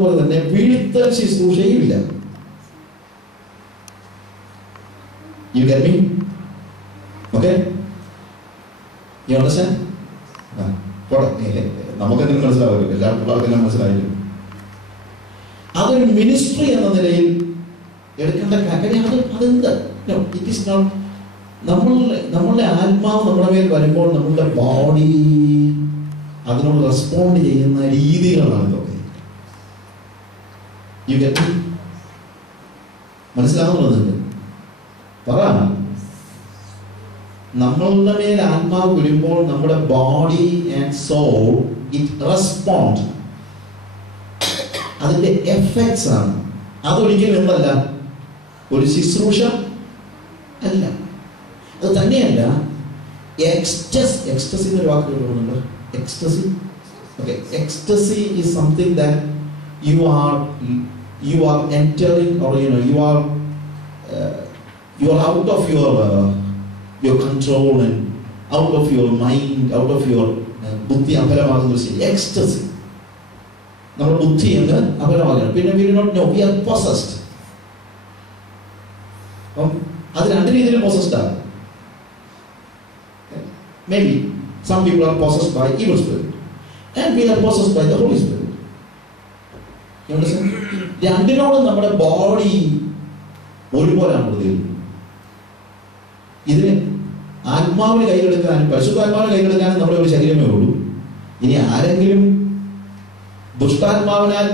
പോലെ തന്നെ വീഴ്ത്തൽ ശുശ്രൂഷയില്ല. You get me? Okay? You understand? നമുക്കെന്തെങ്കിലും മനസ്സിലാവില്ല, എല്ലാ പിള്ളേർക്കെല്ലാം മനസ്സിലായില്ല. അതൊരു മിനിസ്ട്രി എന്ന നിലയിൽ എടുക്കേണ്ട കാര്യം അതെന്ത്? It is not. നമ്മളുടെ ആത്മാവ് നമ്മുടെ മേൽ വരുമ്പോൾ നമ്മളുടെ ബോഡി അതിനോട് റെസ്പോണ്ട് ചെയ്യുന്ന രീതികളാണ് ഇതൊക്കെ. You get me? മനസ്സിലാവുന്നത് പറ. നമ്മളുടെ മേൽ ആത്മാവ് വരുമ്പോൾ നമ്മുടെ body and soul it respond. അതിന്റെ എഫക്ട്സ് ആണ്. അതൊരിക്കലും എന്തല്ല, ഒരു ശുശ്രൂഷ അല്ല. അത് തന്നെയല്ല എക്സ്റ്റസി എന്നൊരു വാക്ക് കേട്ടിട്ടുണ്ട്. Ecstasy. Okay, ecstasy is something that you are entering, or you are out of your control and out of your mind, out of your buddhi അപരമാകുന്ന ശരി. എക്സ്റ്റസി നമ്മുടെ ബുദ്ധി എന്ന് അപരമാകണം. പിന്നെ we do not know, we are possessed. അത് രണ്ട് രീതിയിൽ possessed ആണ്. Maybe some people are possessed by evil spirit and we are possessed by the Holy Spirit. രണ്ടിനോടും നമ്മുടെ ബോഡി ഒരുപോലെയാണ് പ്രതികരിക്കുന്നത്. ഇതിന് ആത്മാവിന് കയ്യിലെടുക്കാനും പരിശുദ്ധാത്മാവിന് കയ്യിലെടുക്കാനും നമ്മുടെ ഒരു ശരീരമേ ഉള്ളൂ. ഇനി ആരെങ്കിലും ദുഷ്ടാത്മാവിനാൽ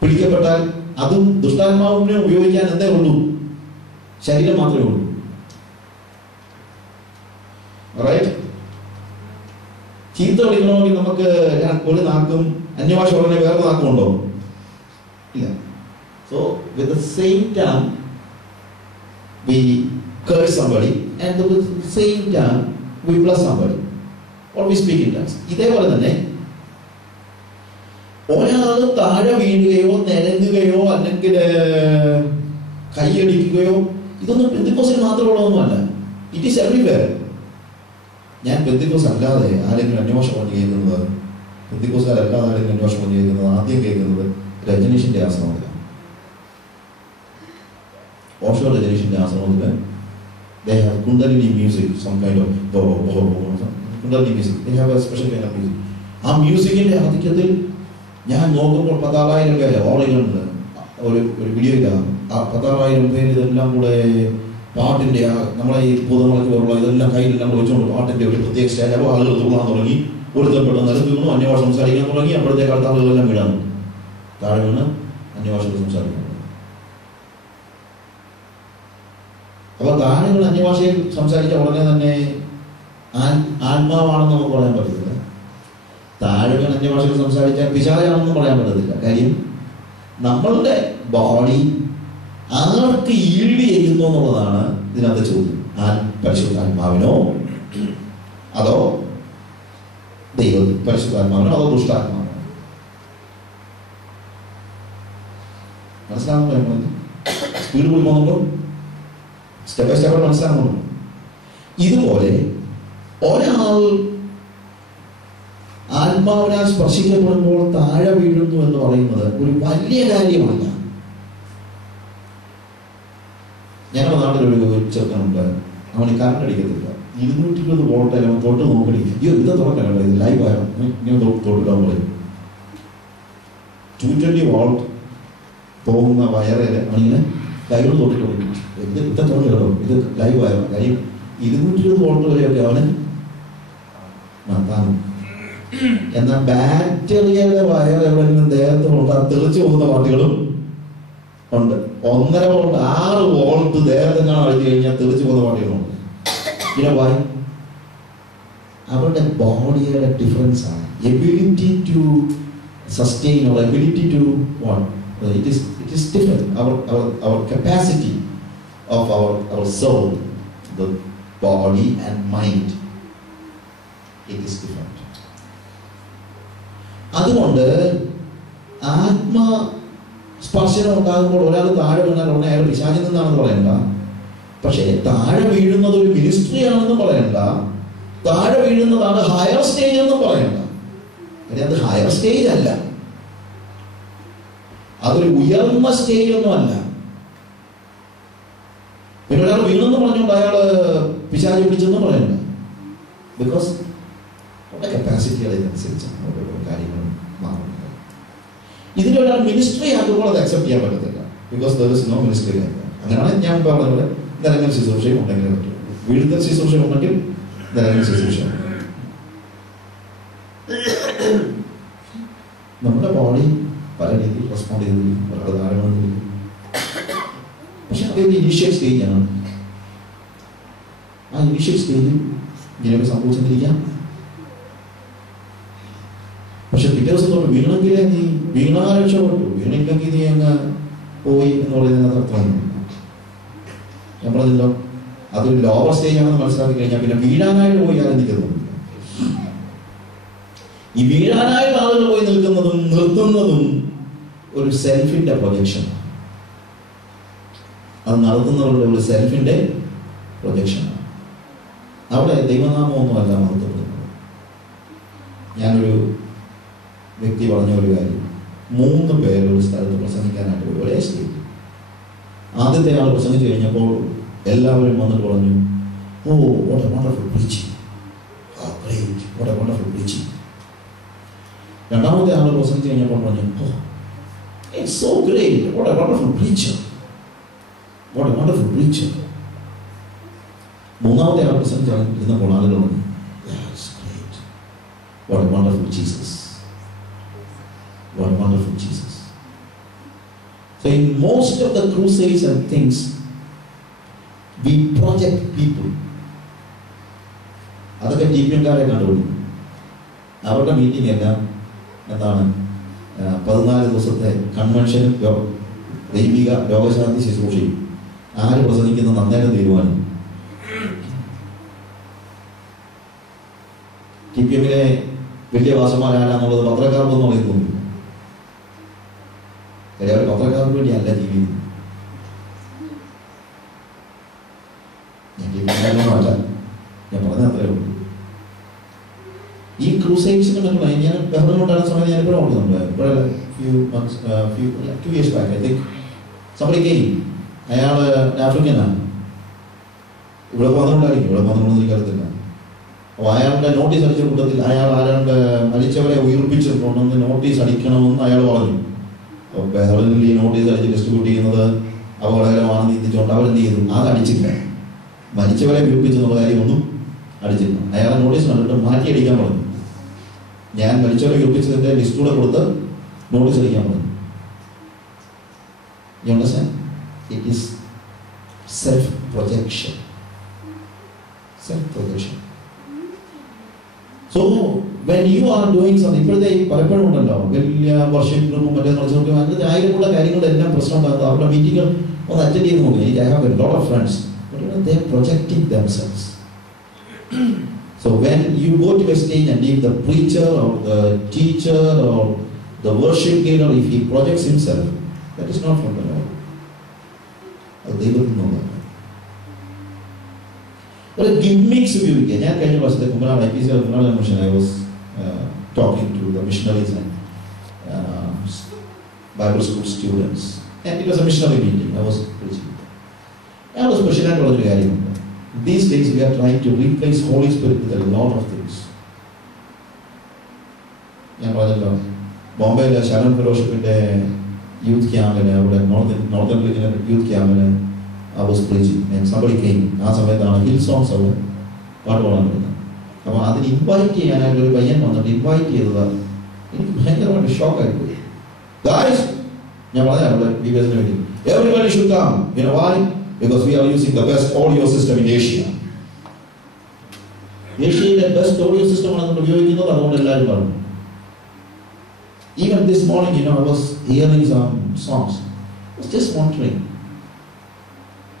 പിടിക്കപ്പെട്ടാൽ അതും ദുഷ്ടാത്മാവിനെ ഉപയോഗിക്കാൻ എന്തേ ഉള്ളൂ? ശരീരം മാത്രമേ ഉള്ളൂ. റൈറ്റ്? ചീത്ത വിളിക്കണമെങ്കിൽ നമുക്ക് ഒരു നാക്കും അന്യഭാഷ ഉടനെ വേറെ നാക്കുമുണ്ടോ? ഇല്ല. So with the same time we curse somebody and with the same time we bless somebody or we speak in tongues. ഇതേപോലെ തന്നെ ഒരാൾ താഴെ വീഴുകയോ നിരങ്ങുകയോ അല്ലെങ്കിൽ കൈയടിക്കുകയോ ഇതൊന്നും പെന്തിക്കോസിൽ മാത്രമുള്ളതൊന്നുമല്ല. It is everywhere. ഞാൻ പെന്തിക്കോസ് അല്ലാതെ ആരെങ്കിലും അന്വേഷണം കൊണ്ട് കേൾക്കുന്നത്, പെന്തിക്കോസുകാരല്ലാതെ ആരെങ്കിലും അന്വേഷണം കൊണ്ട് കേൾക്കുന്നത് ആദ്യം കേൾക്കുന്നത് രജനീഷിന്റെ ആശ്രമത്തിലാണ്. ഓഷോ രജനീഷിന്റെ ആശ്രമത്തിൽ they have Kundalini music, some kind of Kundalini music. They have a special kind of music. ആ മ്യൂസിക്കിന്റെ ആധിക്യത്തിൽ ഞാൻ നോക്കുമ്പോൾ 16,000 പേര് ഓളികളുണ്ട്. ഒരു വീഡിയോ ഇതാണ്. ആ 16,000 പേര് ഇതെല്ലാം കൂടെ പാട്ടിന്റെ നമ്മളെ ഈ ഭൂതങ്ങളൊക്കെ പോലുള്ള ഇതെല്ലാം കയ്യിലെല്ലാം വെച്ചുകൊണ്ട് പാട്ടിന്റെ ഒരു പ്രത്യേക സ്റ്റേജ്. അപ്പോൾ ആളുകൾ തുള്ളാൻ തുടങ്ങി, ഒരുത്തപ്പെട്ട നിലത്തുനിന്നു അന്യഭാഷ സംസാരിക്കാൻ തുടങ്ങി. അപ്പോഴത്തെ കാലത്ത് ആളുകളെല്ലാം വീഴാൻ താഴെ വീണ് അന്യഭാഷകൾ സംസാരിക്കുന്നു. അപ്പൊ താഴെ അന്യഭാഷയിൽ സംസാരിച്ച ഉടനെ തന്നെ ആത്മാവാണെന്ന് നമുക്ക് പറയാൻ പറ്റത്തില്ല. താഴെ അന്യഭാഷയിൽ സംസാരിച്ചാൽ പിശാചാണെന്നും പറയാൻ പറ്റത്തില്ല. കാര്യം നമ്മളുടെ ബോഡി ആർക്ക് ഈൽഡ് ചെയ്യുന്നു എന്നുള്ളതാണ് ഇതിനകത്ത് ചോദ്യം. പരിശുദ്ധാത്മാവിനോ അതോ പരിശുദ്ധാത്മാവിനോ അതോ ദുഷ്ടാത്മാവിനോ? മനസ്സിലാകുന്നു? സ്പീഡ് കൂടി പോകുന്നുണ്ടോ? സ്റ്റെപ്പ് ബൈ സ്റ്റെപ്പ് മനസ്സിലാകുന്നു. ഇതുപോലെ ഒരാൾ ആത്മാവിനാൽ സ്പർശിക്കപ്പെടുമ്പോൾ താഴെ വീഴുന്നു എന്ന് പറയുന്നത് ഒരു വലിയ കാര്യമല്ല. ഞങ്ങളുടെ നാട്ടിലൊരു ചെറുക്കനുണ്ട്. അവന് കറണ്ട് അടിക്കത്തില്ല. 220 വോൾട്ട് അവൻ തൊട്ട് നോക്കണി. ഇത് തുറക്കല്ലോ, ഇത് ലൈവ് ആയോ? ഇങ്ങനെ തൊട്ടിട്ടാൻ പറയും. 220 വോൾട്ട് പോകുന്ന വയറില് അവനിങ്ങനെ കൈകൾ തൊട്ടിട്ട് പറയും, ഇത് തുറക്കല്ലോ, ഇത് ലൈവ് ആയോ? കാര്യം 220 വോൾട്ട് വരെയൊക്കെ അവന് നടത്താനും. എന്നാൽ ബാറ്ററിയുടെ വയർ എവിടെയെങ്കിലും ദേഹത്തുകൊണ്ട് തെളിച്ചു പോകുന്ന പാർട്ടികളും ഉണ്ട്. 1.5 വോൾട്ട് 6 വോൾട്ട് ദേഹത്തെങ്ങാണ് അഴിച്ചു കഴിഞ്ഞാൽ തെളിച്ചു പോകുന്ന പാർട്ടികളുണ്ട്. വായി അവരുടെ ബോഡിയുടെ ഡിഫറൻസ് ആണ്. Ability to sustain or ability to what? It is different. Our capacity of our soul, the body and mind, it is different. അതുകൊണ്ട് ആത്മാ സ്പർശനം ഉണ്ടാകുമ്പോൾ ഒരാൾ താഴെ വീണാൽ ഉടനെ അയാൾ പിശാചിൽ നിന്നാണെന്ന് പറയണ്ട. പക്ഷേ താഴെ വീഴുന്നത് ഒരു മിനിസ്ട്രി ആണെന്ന് പറയണ്ട. താഴെ വീഴുന്നതാണ് ഹയർ സ്റ്റേജ് എന്ന് പറയണ്ട. അത് ഹയർ സ്റ്റേജ് അല്ല, അതൊരു ഉയർന്ന സ്റ്റേജ് ഒന്നും അല്ല. പിന്നെ ഒരാൾ വീണെന്ന് പറഞ്ഞുകൊണ്ട് അയാള് പിശാച് പിടിച്ചെന്ന് പറയുന്നത്, ബിക്കോസ് അവരുടെ കപ്പാസിറ്റികളനുസരിച്ച് ഓരോ കാര്യങ്ങളും മാറുന്നത്. ഇതിൻ്റെ ഒരാൾ മിനിസ്ട്രി ആകുമ്പോൾ അത് അക്സെപ്റ്റ് ചെയ്യാൻ പറ്റത്തില്ല, because there is no ministry. അങ്ങനെയാണ് ഞാൻ പറഞ്ഞത്, നിരങ്ങൽ ശുശ്രൂഷയും ഉണ്ടെങ്കിൽ പറ്റും, വീഴുതൽ ശുശ്രൂഷ ഉണ്ടെങ്കിൽ നിരങ്ങൽ ശുശ്രൂഷ. നമ്മുടെ ബോഡി പല രീതിയിൽ റെസ്പോണ്ട് ചെയ്തിരിക്കും, വളരെ ധാരാളം. പക്ഷെ അതൊരു ഇനീഷ്യൽ സ്റ്റേജാണ്. ആ ഇനീഷ്യൽ സ്റ്റേജിൽ ഇങ്ങനെയൊക്കെ സംഭവിച്ചിരിക്കാം. പക്ഷെ പിറ്റേ ദിവസം തൊട്ട് വീണെങ്കിലേ നീ വീണാരക്ഷപ്പെട്ടു, വീണില്ലെങ്കിൽ നീ അങ്ങ് പോയി എന്ന് പറയുന്നതിനകത്ത് അർത്ഥമൊന്നുമില്ല. ഞാൻ പറഞ്ഞല്ലോ, അതൊരു ലോവർ സ്റ്റേജ് ആണെന്ന് മനസ്സിലാക്കി കഴിഞ്ഞാൽ പിന്നെ വീഴാനായിട്ട് പോയി ആരും നിൽക്കുന്നില്ല. ഈ വീഴാനായിട്ട് ആളുകൾ പോയി നിൽക്കുന്നതും നിർത്തുന്നതും ഒരു സെൽഫിന്റെ പ്രൊജക്ഷനാണ്. അത് നടത്തുന്നവരുടെ ഒരു സെൽഫിന്റെ പ്രൊജക്ഷനാണ്. അവിടെ ദൈവനാമമൊന്നുമല്ല നടത്തപ്പെടുന്നത്. ഞാനൊരു വ്യക്തി പറഞ്ഞ ഒരു കാര്യം, 3 പേര് ഒരു സ്ഥലത്ത് പ്രസംഗിക്കാനായിട്ട് പോയി, ഒരേ സ്റ്റേജ്. ആദ്യത്തെ ആൾ പ്രസംഗിച്ചു കഴിഞ്ഞപ്പോൾ എല്ലാവരും വന്നിട്ട് പറഞ്ഞു, oh what a wonderful preaching, great, what a wonderful preaching. രണ്ടാമത്തെ ആൾ പ്രസംഗിച്ചു കഴിഞ്ഞപ്പോൾ പറഞ്ഞു, oh it's so great, what a wonderful preacher, what a wonderful preacher. മൂന്നാമത്തെ ആൾ പ്രസംഗിച്ചിരുന്നപ്പോൾ ആളുകൾ പറഞ്ഞു, that's great, what a wonderful Jesus, what a wonderful Jesus. So in most of the crusades and things, we project people. അതൊക്കെ ടീപ്പിക്കാരെ കണ്ടുപിടിക്കും. അവരുടെ meeting എല്ലാം എന്താണ്, 14 ദിവസത്തെ കൺവെൻഷനും ദൈവിക രോഗശാന്തി ശുശ്രൂഷയും. ആര് പ്രസംഗിക്കുന്ന നന്നായിട്ട് തീരുമാനം. TPMലെ വലിയ വാസന്മാരാണെന്നുള്ളത് പത്രക്കാർക്കൊന്നും അറിയുന്നില്ല. അവർ പത്രക്കാർക്ക് വേണ്ടിയല്ല ജീവിക്കുന്നത്. ഞാൻ പറഞ്ഞ അത്രേ ഉള്ളൂ. ഈ ക്രൂസൈഡ്സിനെ പറ്റുള്ള ഞാൻ ബഹ്റിനുണ്ടായിരുന്ന സമയത്ത് ഞാൻ ഇപ്പോഴും ഓർക്കുന്നുണ്ട്. ഇപ്പോഴല്ല, few years back I think somebody came. അയാൾ ആഫ്രിക്കനാണ്. ഇവിടെ വന്നിട്ടുണ്ടായിരിക്കും, ഇവിടെ വന്നിട്ടുണ്ടെന്ന് എനിക്കറിയത്തില്ല. അപ്പോൾ അയാളുടെ നോട്ടീസ് അടിച്ച കൂട്ടത്തിൽ അയാൾ ആരാണ്ട് മരിച്ചവരെ ഉയർപ്പിച്ചിട്ടുണ്ടെന്ന് നോട്ടീസ് അടിക്കണമെന്ന് അയാൾ പറഞ്ഞു. അപ്പോൾ ബഹ്റിനിൽ ഈ നോട്ടീസ് അടിച്ച് ഡിസ്ട്രിബ്യൂട്ട് ചെയ്യുന്നത് അപകടകരമാണെന്ന് ചിന്തിച്ചുകൊണ്ട് അവരെന്ത് ചെയ്തു, അത് അടിച്ചില്ല. മരിച്ചവരെ ഉയർപ്പിച്ചെന്നുള്ള കാര്യമൊന്നും അടിച്ചില്ല. അയാളെ നോട്ടീസ് കണ്ടിട്ട് മാറ്റി അടിക്കാൻ പറഞ്ഞു. ഞാൻ മരിച്ചവരെ ഉയർപ്പിച്ചതിൻ്റെ ലിസ്റ്റൂടെ കൊടുത്ത് നോട്ടീസ് അടിക്കാൻ പറഞ്ഞു. You understand? It is self-projection. Self-projection. So when you are doing something, ഇപ്പോഴത്തെ പലപ്പോഴും ഉണ്ടല്ലോ വലിയ വർഷിപ്പ് ഗ്രൂപ്പും മറ്റേ നടത്തുന്നവർക്ക് അങ്ങനത്തെ ആയിരമുള്ള കാര്യങ്ങളുടെ എല്ലാം പ്രശ്നം ഉണ്ടാകുന്നത്. അവരുടെ മീറ്റിംഗുകൾ ഒന്ന് അറ്റൻഡ് ചെയ്ത് നോക്കി. എനിക്ക് I have a lot of friends, but they are projecting themselves. So when you go to a stage and if the preacher or the teacher or the worship leader, if he projects himself, that is not from the Lord. അത് ദൈവത്തിൽ നിന്നുള്ളതാണ്. ഒരു gimmicks ഉപയോഗിക്കുക. ഞാൻ കഴിഞ്ഞ വർഷത്തെ Kumbanad IPC Kumbanad mission I was talking to the missionaries and Bible school students, and it was a missionary meeting. I was preaching. I was passionate about the കാര്യമുണ്ട്. These days we are trying to replace Holy Spirit with a lot of things. ഞാൻ പറഞ്ഞല്ലോ, ബോംബെയിലെ Shalom ഫെലോഷിപ്പിന്റെ youth ക്യാമ്പിന്, അവിടെ northern region youth ക്യാമ്പിന് I was preaching and somebody came. ആ സമയത്താണ് hill songs അവിടെ പാട്ട് പാടാൻ പറ്റുന്നത്. അപ്പോൾ അതിന് ഇൻവൈറ്റ് ചെയ്യാനായിട്ട് ഒരു പയ്യൻ വന്നിട്ട് ഇൻവൈറ്റ് ചെയ്തതാണ്. എനിക്ക് ഭയങ്കരമായിട്ട് ഷോക്കായി പോയി. Guys, ഞാൻ പറഞ്ഞ അവിടെ വിവേചന വേണ്ടി everybody should come. You know why? Because we are using the best audio system in Asia. ഏഷ്യയിലെ ബെസ്റ്റ് ഓഡിയോ സിസ്റ്റം ആണ് നമ്മൾ ഉപയോഗിക്കുന്നത്. അതുകൊണ്ട് എല്ലാവരും പറഞ്ഞു. Even this morning, I was hearing some songs. I was just wondering.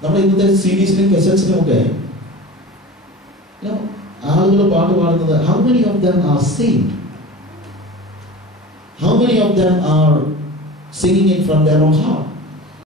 നമ്മൾ ഇന്നത്തെ സീരീസിലും കസറ്റ്സിലും ഒക്കെ ആളുകൾ പാട്ട് പാടുന്നത്, how many of them are saved? How many of them are singing it from their own heart?